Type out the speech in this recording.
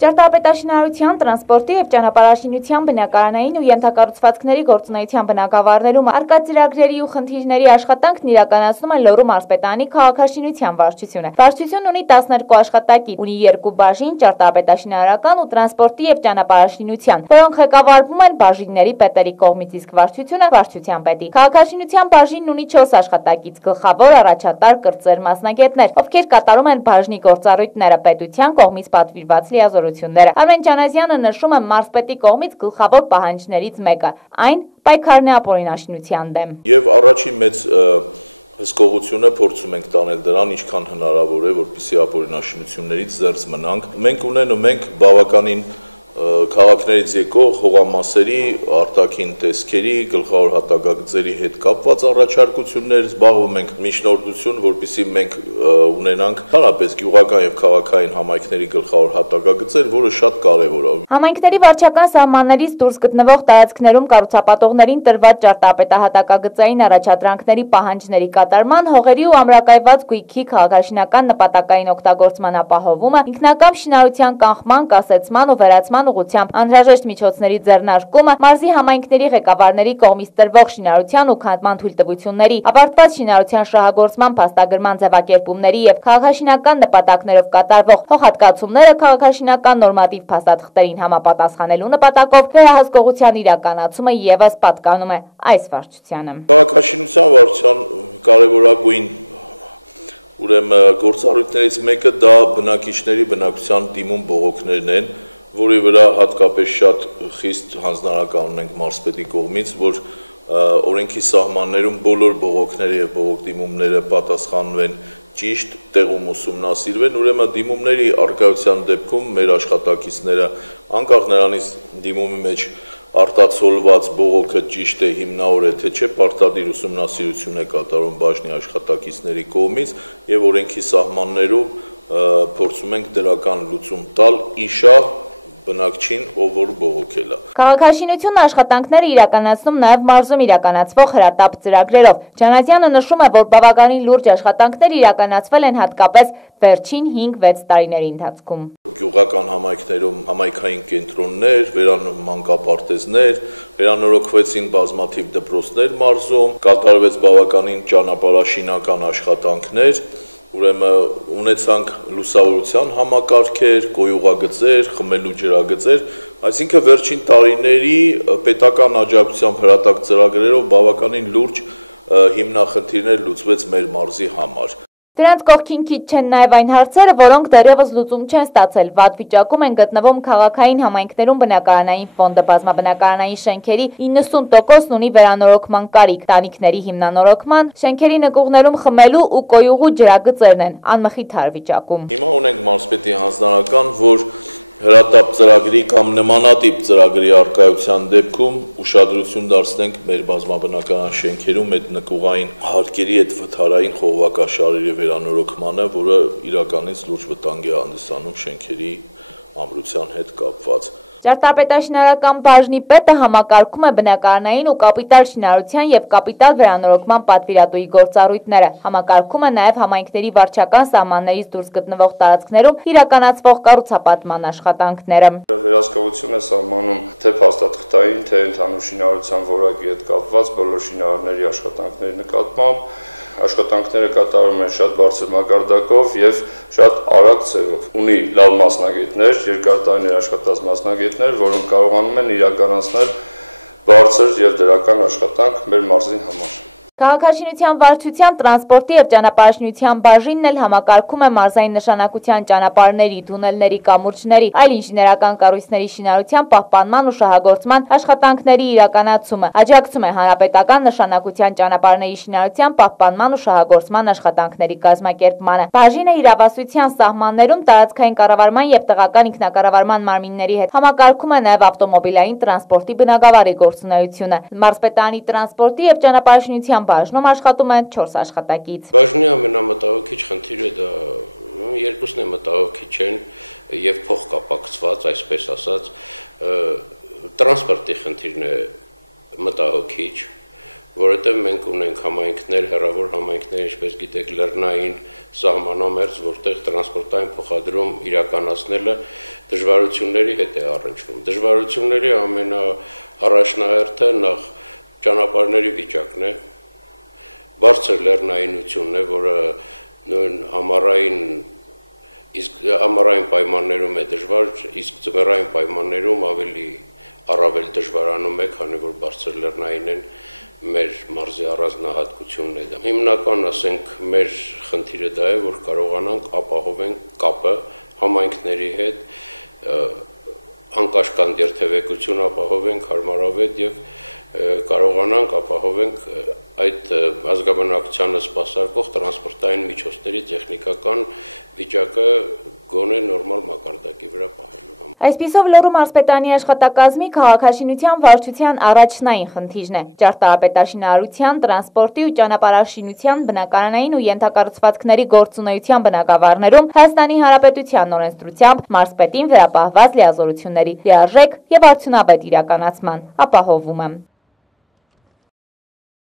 Ճարտարապետաշինարարության, տրանսպորտի և ճանապարհաշինության բնակարանային ու ենթակառուցվածքների գործունեության բնագավառներում առկա ծրագրերի ու խնդիրների աշխատանքն իրականացնում է Լոռու մարզպետարանի քաղաքաշինության վարչությունը։ Վարչությունն ունի 12 աշխատակից, ունի 2 բաժին՝ ճարտարապետաշինարարական ու տրանսպորտի և ճանապարհաշինության, որոնք ղեկավարվում են բաժինների պետերի կողմից, իսկ վարչությունը վարչության պետի։ Քաղաքաշինության բաժինն ունի 4 աշխատակից՝ գլխավոր, առաջատար, կրտսեր մասնագետներ, ովքեր կատարում են բաժնի գործառույթները, պետության կողմից պատվիրված լիազորությունները։ Արմեն Ջանազյանը նշում է մարզպետի կողմից գլխավոր պահանջներից մեկը, այն պայքարն է ապօրինաշինության դեմ։ Եվ առաջին մեծ հսկողությունը փորձում ենք տանել դրան, ինչքան հնարավոր է, որպեսզի ապօրինաշինություններից զերծ մնանք։ Մենք ունենում ենք բավականին քաղաքներից եկող հողամասերի, արտաքին տեսքերի, գլխավոր հատակագծերի հետ կապված առաջարկություններ, զբաղվում ենք միջնորդություն, որպեսզի մենք ունենանք հարաբերական գյուղական եւ քաղաքային համայնքների գլխավոր հատակագծեր, որը շատ կարեւոր է։ Համայնքների վարչական սահմաններից դուրս գտնվող տարածքներում կառուցապատողներին տրված ճարտարապետահատակագծային առաջադրանքների պահանջների կատարման, հողերի ու ամրակայված գույքի քաղաքաշինական նպատակային օգտագործման ապահովումը, ինքնակամ շինարարության կանխման, կասեցման ու վերացման ուղղությամբ անհրաժեշտ միջոցների ձեռնարկումը, մարզի համայնքների ղեկավարների կողմից տրվող շինարարության ու քանդման թույլտվությունների, ավարտված շինարարության շահագործման փաստագրման ձևակերպումների եւ քաղաքաշինական նպատակներով կատարվող հողհատկացումները քաղաքաշինական նորմատիվ փաստաթղթերին համապատասխանելու նպատակով վերահսկողության իրականացումը եւս պատկանում է այս վարչությանը։ Քաղաքաշինության վարչության կարևորագույն գործառույթներից մեկը դա բնակիչների բնակության դիմում բողոքներն են, որի վրա հատկապես շատ խիստ հանձնարարական ունենք մարզպետի կողմից, որ օրենքի սահմաններում բոլոր բողոքները եւ բողոք դիմումները պատասխանվեն ճիշտ, տեղում ուսումնասիրվեն, ուրեմն դիմումների առկայության դեպքում մեր աշխատակիցները անկախ նրանից դիմումի մեջ արտացոլված բողոքը ճիշտ է, հիմնավոր է, թե չէ, պարտադիր ուսումնասիրություն է կատարում բաժնի աշխատակիցների կողմից եւ օրենքի սահմաններով փորձում ենք դրական լուծում տալ իշահ բնակչին, ով որ բողոքել է։ Քաղաքաշինությունն աշխատանքները իրականացնում նաև մարզում իրականացվող հրատապ ծրագրերով։ Ջանազյանը նշում է, որ բավականին լուրջ աշխատանքներ իրականացվել են հատկապես վերջին 5-6 տարիների ընթացքում։ Գյուղական համայնքներում համայնքային կենտրոններ, մանկապարտեզներ, վերանորոգվեցին բազմաթիվ դպրոցներ մարզում, կատարվեց բավականին ճանապարհաշինական աշխատանքներ, ուրեմն ունեցանք լուսավորության համակարգեր, գոյուղագծեր, խմելու ջրագծեր, այսինքն վերջին տարիների պետական աջակցությամբ հրատապ ծրագրերով բավականին լուրջ հիմնախնդիրներ լուծվեց մեր մարզի համար։ Դրանց կողքին քիչ չեն նաև այն հարցերը, որոնք դեռևս լուծում չեն ստացել։ Վատ վիճակում են գտնվում քաղաքային համայնքներում բնակարանային ֆոնդը, բազմաբնակարանային շենքերի 90%-ն ունի վերանորոգման կարիք, տանիքների հիմնանորոգման, շենքերի նկուղներում խմելու ու կոյուղու ջրագծերն են անմխիթար վիճակում։ Հիմա ունենք մարզպետի հանձնարարական, որ հրատապ ծրագրի կամ նմանատիպ ծրագրի առկայության դեպքում ուշադրություն դարձնենք մեր բազմաբնակարան շենքերում այդ նկուղային հարկերի այդ վթարային խողովակաշարերի վերանորոգմանը, որը իրականից լուրջ վտանգ է հանդիսանում շենքերի ամրության հետ կապված։ Ճարտարապետաշինարարական բաժնի պետը համակարգում է բնակարանային ու կապիտալ շինարարության եւ կապիտալ վերանորոգման պատվիրատուի գործառույթները, համակարգում է նաեւ համայնքների վարչական սահմաններից դուրս գտնվող տարածքներում իրականացվող կառուցապատման աշխատանքները։ Վերահսկողություն է սահմանում թե փաստաթղթային, թե ընդհանուր շինարարության որակի հետ կապված բոլոր շինարարների աշխատանքների նկատմամբ։ Աշխատանքները կատարում են շատ բարձր մակարդակով եւ շատ արագ ձևով։ Ունի լավ մասնագետներ, երկար տարիներ աշխատած մասնագետներ, որոնք կարողանում են իրականացնել բարձր եւ դրական աշխատանք մեր մարզի համար։ Քաղաքաշինության վարչության, տրանսպորտի և ճանապարհաշինության բաժինն էլ համակարգում է մարզային նշանակության ճանապարհների, թունելների, կամուրջների, այլ ինժեներական կառույցների շինարարության պահպանման ու շահագործման աշխատանքների իրականացումը, աջակցում է հանրապետական նշանակության ճանապարհների շինարարության պահպանման ու շահագործման աշխատանքների կազմակերպմանը։ Բաժինը իրավասության սահմաններում տարածքային կառավարման և տեղական ինքնակառավարման մարմինների հետ համակարգում է նաև ավտոմոբիլային տրանսպորտի բնագավառի գործունեությունը։ Մարզպետարանի տրանսպորտի և ճանապարհաշինության բաժնում աշխատում են 4 աշխատակից։ Բաժնի ամենամտահոգիչ խնդիրը դա երկուսն է մտահոգիչ են եւ փոխկապակցված, այսպես ասած, տրանսպորտի խնդիրն է մտահոգիչ, որովհետև մենք ունենք համայնքներ, հեռավոր համայնքներ, ինչպես գիտեք, լեռնային, սահմանամերձ, որտեղ տրանսպորտային փոխադրում իրականացնելը դժվարությունների հետ է առնչվում։ Դժվարությունների ամենաառաջնահերթը նախ ճանապարհների վիճակն է, բարձր լեռնայինությունն է, որը նույն ամառային պայմաններում է դժվար, իսկ ձմեռային պայմաններում առավել դժվարանում է, քանի որ բարձր լեռնային են մեր մարզի առանձնահատկությունն է դա։ Հիմնական, ասենք, մեր խնդիրը դա է, որ կարողանանք ապահովենք կապը համայնքների հետ, անկաշկանդ երթևեկություն ապահովենք հարմարավետ եւ կարողանանք ապահովենք այդ ազգաբնակչությանը սպասարկող տրանսպորտային միջոցների տեխնիկական վիճակը գոնե նորմալ մակարդակի վրա պահելու համար։ Այսպիսով Լոռու մարզպետանի աշխատակազմի քաղաքաշինության վարչության առաջնային խնդիրն է ճարտարապետաշինարարության, տրանսպորտի ու ճանապարհաշինության, բնակարանային ու ենթակառուցվածքների գործունեության բնագավառներում Հայաստանի Հանրապետության օրենսդրությամբ մարզպետին վերապահված լիազորությունների լիարժեք եւ արդյունավետ իրականացման ապահովում է։